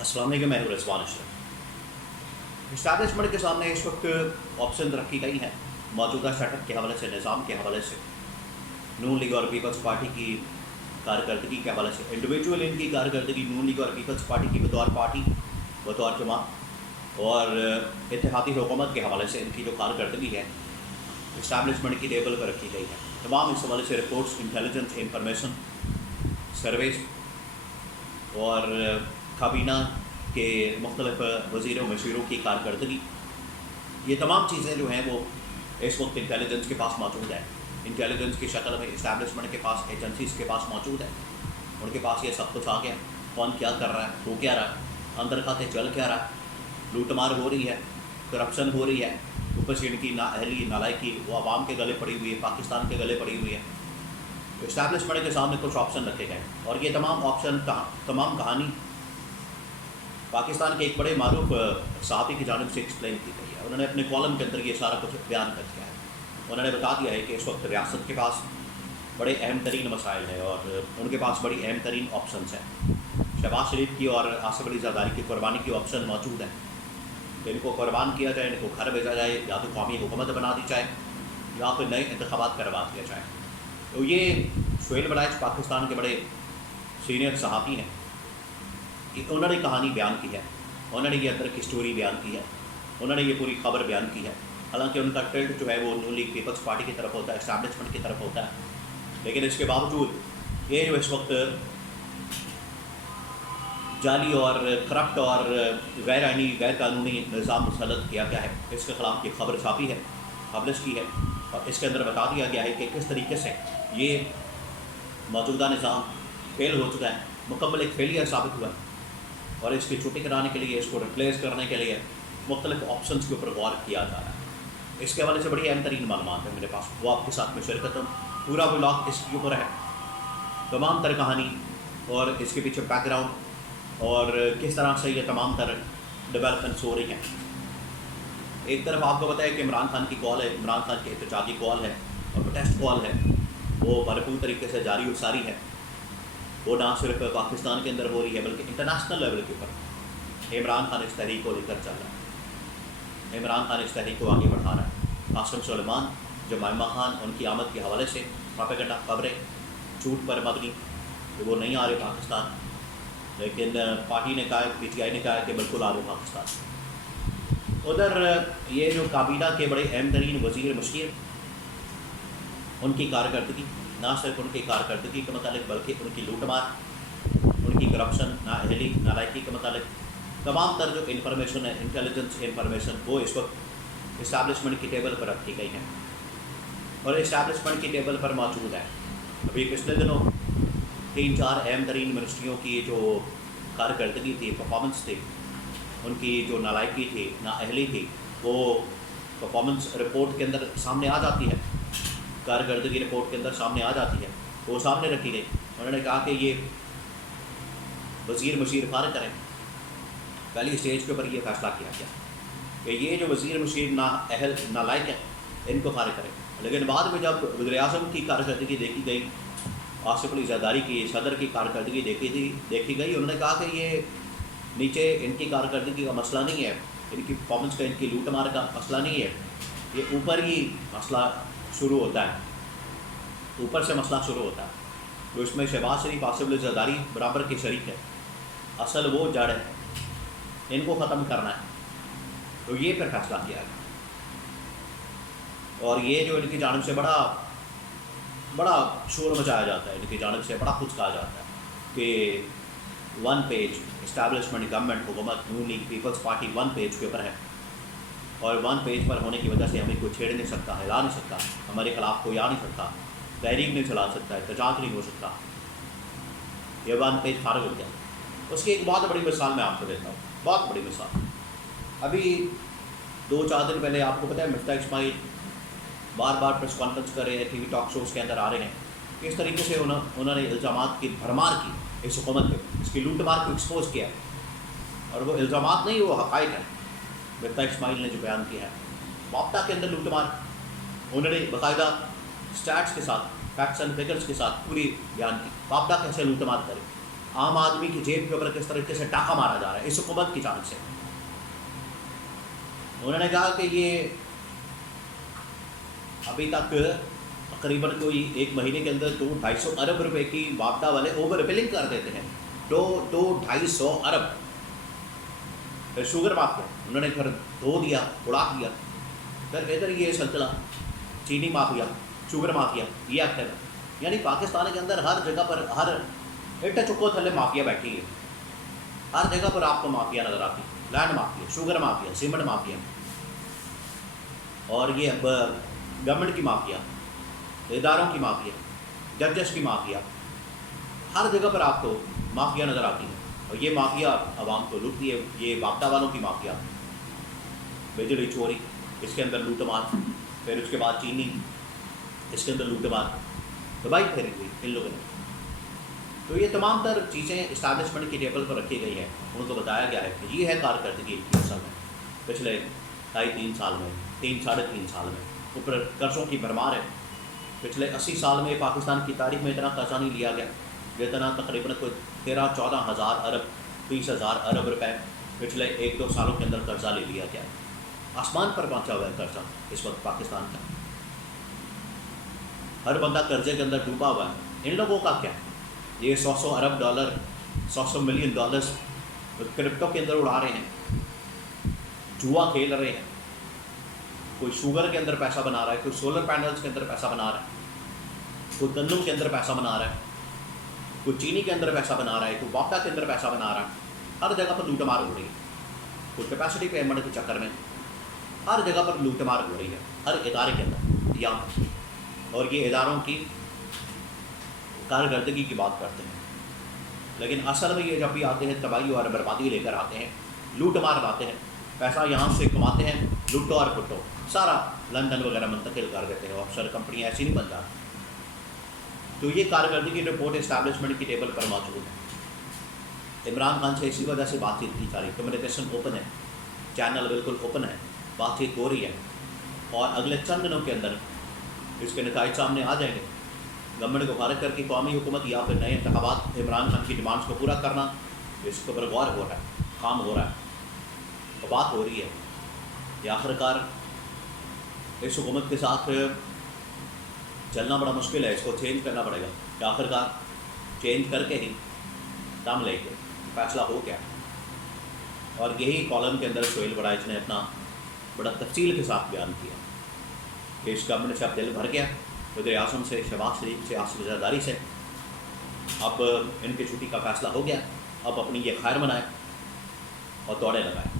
السلام علیکم، میں رضوان اشرف۔ اسٹیبلشمنٹ کے سامنے اس وقت آپشن رکھی گئی ہیں موجودہ سیٹ اپ کے حوالے سے، نظام کے حوالے سے، نون لیگ اور پیپلز پارٹی کی کارکردگی کے حوالے سے، انڈیویجول ان کی کارکردگی نون لیگ اور پیپلز پارٹی کی بطور پارٹی، بطور جماعت اور اتحادی حکومت کے حوالے سے ان کی جو کارکردگی ہے اسٹیبلشمنٹ کی ٹیبل پر رکھی گئی ہے۔ تمام اس حوالے سے رپورٹس، انٹیلیجنس، انفارمیشن، سرویز اور کابینہ کے مختلف وزیروں مشیروں کی کارکردگی، یہ تمام چیزیں جو ہیں وہ اس وقت انٹیلیجنس کے پاس موجود ہے۔ انٹیلیجنس کی شکل میں اسٹیبلشمنٹ کے پاس، ایجنسیز کے پاس موجود ہے، ان کے پاس یہ سب کچھ آ گیا، کون کیا کر رہا ہے، ہو کیا رہا ہے، اندر کھاتے چل کیا رہا ہے، لوٹ مار ہو رہی ہے، کرپشن ہو رہی ہے، اوپر سے ان کی نااہلی، نالائکی وہ عوام کے گلے پڑی ہوئی ہے، پاکستان کے گلے پڑی ہوئی ہے۔ تو اسٹیبلشمنٹ کے سامنے کچھ آپشن رکھے گئے اور یہ تمام آپشن، تمام کہانی پاکستان کے ایک بڑے معروف صحافی کی جانب سے ایکسپلین کی گئی ہے۔ انہوں نے اپنے کالم کے اندر یہ سارا کچھ بیان کر دیا ہے۔ انہوں نے بتا دیا ہے کہ اس وقت ریاست کے پاس بڑے اہم ترین مسائل ہیں اور ان کے پاس بڑی اہم ترین آپشنس ہیں۔ شہباز شریف کی اور آصف علی زرداری کی قربانی کی آپشن موجود ہے کہ ان کو قربان کیا جائے، ان کو گھر بھیجا جائے، یا تو قومی حکومت بنا دی جائے یا پھر نئے انتخابات کروا دیا جائے۔ تو یہ سہیل بڑائچ پاکستان کے بڑے سینئر صحافی ہیں، انہوں نے کہانی بیان کی ہے، انہوں نے یہ اندر کی سٹوری بیان کی ہے، انہوں نے یہ پوری خبر بیان کی ہے۔ حالانکہ ان کا ٹلٹ جو ہے وہ نون لیگ پیپلز پارٹی کی طرف ہوتا ہے، اسٹیبلشمنٹ کی طرف ہوتا ہے، لیکن اس کے باوجود یہ جو اس وقت جعلی اور کرپٹ اور غیر آئینی، غیر قانونی نظام مسلط کیا گیا ہے، اس کے خلاف یہ خبر چھاپی ہے، پبلش کی ہے، اور اس کے اندر بتا دیا گیا ہے کہ کس طریقے سے یہ موجودہ نظام فیل ہو چکا ہے، مکمل ایک فیلئر ثابت ہوا ہے، اور اس کی چھٹی کرانے کے لیے، اس کو ریپلیس کرنے کے لیے مختلف آپشنس کے اوپر غور کیا جا رہا ہے۔ اس کے حوالے سے بڑی اہم ترین معلومات ہیں میرے پاس، وہ آپ کے ساتھ میں شیئر کرتا ہوں۔ پورا ولاگ اس کے اوپر ہے، تمام تر کہانی اور اس کے پیچھے بیک گراؤنڈ اور کس طرح سے یہ تمام تر ڈیولپمنٹس ہو رہی ہیں۔ ایک طرف آپ کو پتہ ہے کہ عمران خان کی کال ہے، عمران خان کی احتجاجی کال ہے اور پروٹیسٹ کال ہے، وہ بھرپور طریقے سے جاری و ساری ہے۔ وہ نہ صرف پاکستان کے اندر ہو رہی ہے بلکہ انٹرنیشنل لیول کے اوپر عمران خان اس تحریک کو لے کر چل رہا ہے، عمران خان اس تحریک کو آگے بڑھا رہا ہے۔ قاسم سلیمان، جمائمہ خان، ان کی آمد کے حوالے سے پروپیگنڈا خبریں جھوٹ پر مبنی کہ وہ نہیں آ رہے پاکستان، لیکن پارٹی نے کہا، پی ٹی آئی نے کہا کہ بالکل آ رہے پاکستان۔ ادھر یہ جو کابینہ کے بڑے اہم ترین وزیر مشیر، ان کی کارکردگی، نہ صرف ان کی کارکردگی کے متعلق بلکہ ان کی لوٹ مار، ان کی کرپشن، نااہلی، نالائکی کے متعلق تمام تر جو انفارمیشن ہے، انٹیلیجنس انفارمیشن، وہ اس وقت اسٹیبلشمنٹ کی ٹیبل پر رکھی گئی ہیں اور اسٹیبلشمنٹ کی ٹیبل پر موجود ہے۔ ابھی پچھلے دنوں 3-4 اہم ترین منسٹریوں کی جو کارکردگی تھی، پرفارمنس تھی، ان کی جو نالائکی تھی، نااہلی تھی، وہ پرفارمنس رپورٹ کے اندر سامنے آ جاتی ہے، کارکردگی رپورٹ کے اندر سامنے آ جاتی ہے، وہ سامنے رکھی گئی۔ انہوں نے کہا کہ یہ وزیر مشیر فارغ کریں، پہلی اسٹیج کے اوپر یہ فیصلہ کیا گیا کہ یہ جو وزیر مشیر نااہل، نالائق ہیں، ان کو فارغ کریں۔ لیکن بعد میں جب وزیر اعظم کی کارکردگی دیکھی گئی، آصف علی زرداری کی، صدر کی کارکردگی دیکھی گئی، انہوں نے کہا کہ یہ نیچے ان کی کارکردگی کا مسئلہ نہیں ہے، ان کی پرفارمنس کا، ان کی لوٹ مار کا مسئلہ نہیں ہے، یہ اوپر ہی مسئلہ شروع ہوتا ہے، اوپر سے مسئلہ شروع ہوتا ہے۔ تو اس میں شہباز شریف، آصف علی زرداری برابر کے شریک ہے، اصل وہ جڑ ہے، ان کو ختم کرنا ہے۔ تو یہ پھر فیصلہ کیا گیا اور یہ جو ان کی جانب سے بڑا شور مچایا جاتا ہے، ان کی جانب سے بڑا کچھ کہا جاتا ہے کہ 1 پیج اسٹیبلشمنٹ، گورنمنٹ، حکومت، نون لیگ پیپلز پارٹی 1 پیج کے اوپر ہے، اور 1 پیج پر ہونے کی وجہ سے ہمیں کوئی چھیڑ نہیں سکتا، ہلا نہیں سکتا، ہمارے خلاف کوئی آ نہیں سکتا، تحریک نہیں چلا سکتا، احتجاج نہیں ہو سکتا۔ یہ 1 پیج فارغ ہو گیا۔ اس کی ایک بہت بڑی مثال میں آپ کو دیتا ہوں، بہت بڑی مثال۔ ابھی 2-4 دن پہلے آپ کو پتہ ہے مفتاح اسماعیل بار بار پریس کانفرنس کر رہے ہیں، ٹی وی ٹاک شوز کے اندر آ رہے ہیں، کس طریقے سے انہوں نے الزامات کی بھرمار کی اس حکومت پہ، اس کی لوٹ مار کو ایکسپوز کیا، اور وہ الزامات نہیں، وہ حقائق ہیں۔ مفتاح اسماعیل نے جو بیان کیا ہے، بابتا کے اندر لوٹ مار، انہوں نے باقاعدہ اسٹیٹس کے ساتھ، فیکٹس اینڈ فگرس کے ساتھ پوری بیان کی، بابتا کیسے لوٹ مار کرے، عام آدمی کی جیب کے اوپر کس طریقے سے ڈاکہ مارا جا رہا ہے اس حکومت کی جانب سے. انہوں نے کہا کہ یہ ابھی تک تقریباً کوئی ایک مہینے کے اندر 200-250 ارب روپے کی واپڈا والے اوور بلنگ کر دیتے ہیں. 200-250 ارب. پھر شوگر مافیا انہوں نے پھر دھو دیا, اڑا دیا. پھر ادھر یہ سلسلہ چینی مافیا, شوگر مافیا, یہ ایکٹر. یعنی پاکستان کے اندر ہر جگہ پر ہر اٹا چکو تھلے مافیا بیٹھی ہے. ہر جگہ پر آپ کو مافیا نظر آتی. Land mafia, sugar mafia, cement mafia, اور یہ گورنمنٹ کی مافیا, اداروں کی مافیا, ججز کی مافیا. ہر جگہ پر آپ کو مافیا نظر آتی ہے. اور یہ مافیا عوام کو لوٹتی ہے. یہ واپڈا والوں کی مافیا, بجلی چوری, اس کے اندر لوٹ مار. پھر اس کے بعد چینی, اس کے اندر لوٹ مار, دبائی پھیری ہوئی ان لوگوں نے. تو یہ تمام تر چیزیں اسٹیبلشمنٹ کی ٹیبل پر رکھی گئی ہیں. ان کو بتایا گیا ہے کہ یہ ہے کارکردگی کی اصل میں پچھلے 2.5-3 سال میں, 3-3.5 سال میں. اوپر قرضوں کی بھرمار ہے. پچھلے 80 سال میں پاکستان کی تاریخ میں اتنا قرضہ نہیں لیا گیا جتنا تقریباً کوئی 13-14 ہزار ارب 20,000 ارب روپے پچھلے 1-2 سالوں کے اندر قرضہ لے لیا گیا. آسمان پر پہنچا ہوا ہے قرضہ اس وقت پاکستان کا. ہر بندہ قرضے کے اندر ڈوبا ہوا ہے. ان لوگوں کا کیا؟ یہ 100 ارب ڈالر, 100 ملین ڈالرز کرپٹو کے اندر اڑا رہے ہیں, جوا کھیل رہے ہیں. کوئی شوگر کے اندر پیسہ بنا رہا ہے, کوئی سولر پینلز کے اندر پیسہ بنا رہا ہے, کوئی گندم کے اندر پیسہ بنا رہا ہے, کوئی چینی کے اندر پیسہ بنا رہا ہے, کوئی واپڈا کے اندر پیسہ بنا رہا ہے. ہر جگہ پر لوٹ مار ہو رہی ہے. کوئی کیپیسٹی پیمنٹ کے چکر میں ہر جگہ پر لوٹ مار ہو رہی ہے, ہر ادارے کے اندر یہاں. اور یہ اداروں کی کارکردگی کی بات کرتے ہیں, لیکن اصل میں یہ جب بھی آتے ہیں تباہی اور بربادی لے کر آتے ہیں, لوٹ مار لاتے ہیں. پیسہ یہاں سے کماتے ہیں, لوٹو اور پھٹو سارا لندن وغیرہ منتقل کر دیتے ہیں. آف شور کمپنیاں ایسی نہیں بن جاتی. تو یہ کارکردگی رپورٹ اسٹیبلشمنٹ کی ٹیبل پر موجود ہے. عمران خان سے اسی وجہ سے بات چیت کی جا رہی. کمیونیکیشن اوپن ہے, چینل بالکل اوپن ہے, بات چیت ہو رہی ہے. اور اگلے چند دنوں کے اندر اس کے نتائج سامنے آ جائیں گے. گورنمنٹ کو فارغ کر کے قومی حکومت یا پھر نئے انتخابات, عمران خان کی ڈیمانڈس کو پورا کرنا, اس کے اوپر غور ہو رہا ہے, کام ہو رہا ہے, اور بات ہو رہی ہے. یہ آخرکار اس حکومت کے ساتھ چلنا بڑا مشکل ہے. اس کو چینج کرنا پڑے گا. کہ آخرکار چینج کر کے ہی دم لے کے فیصلہ ہو گیا. اور یہی کالم کے اندر سہیل وڑائچ نے اپنا بڑا تفصیل کے ساتھ بیان کیا کہ اس گورنمنٹ سے اب دل بھر گیا. وزیر اعظم سے, شہباز شریف سے, آصف زرداری سے اب ان کی چھٹی کا فیصلہ ہو گیا. اب اپنی یہ خیر منائیں اور دوڑے لگائیں.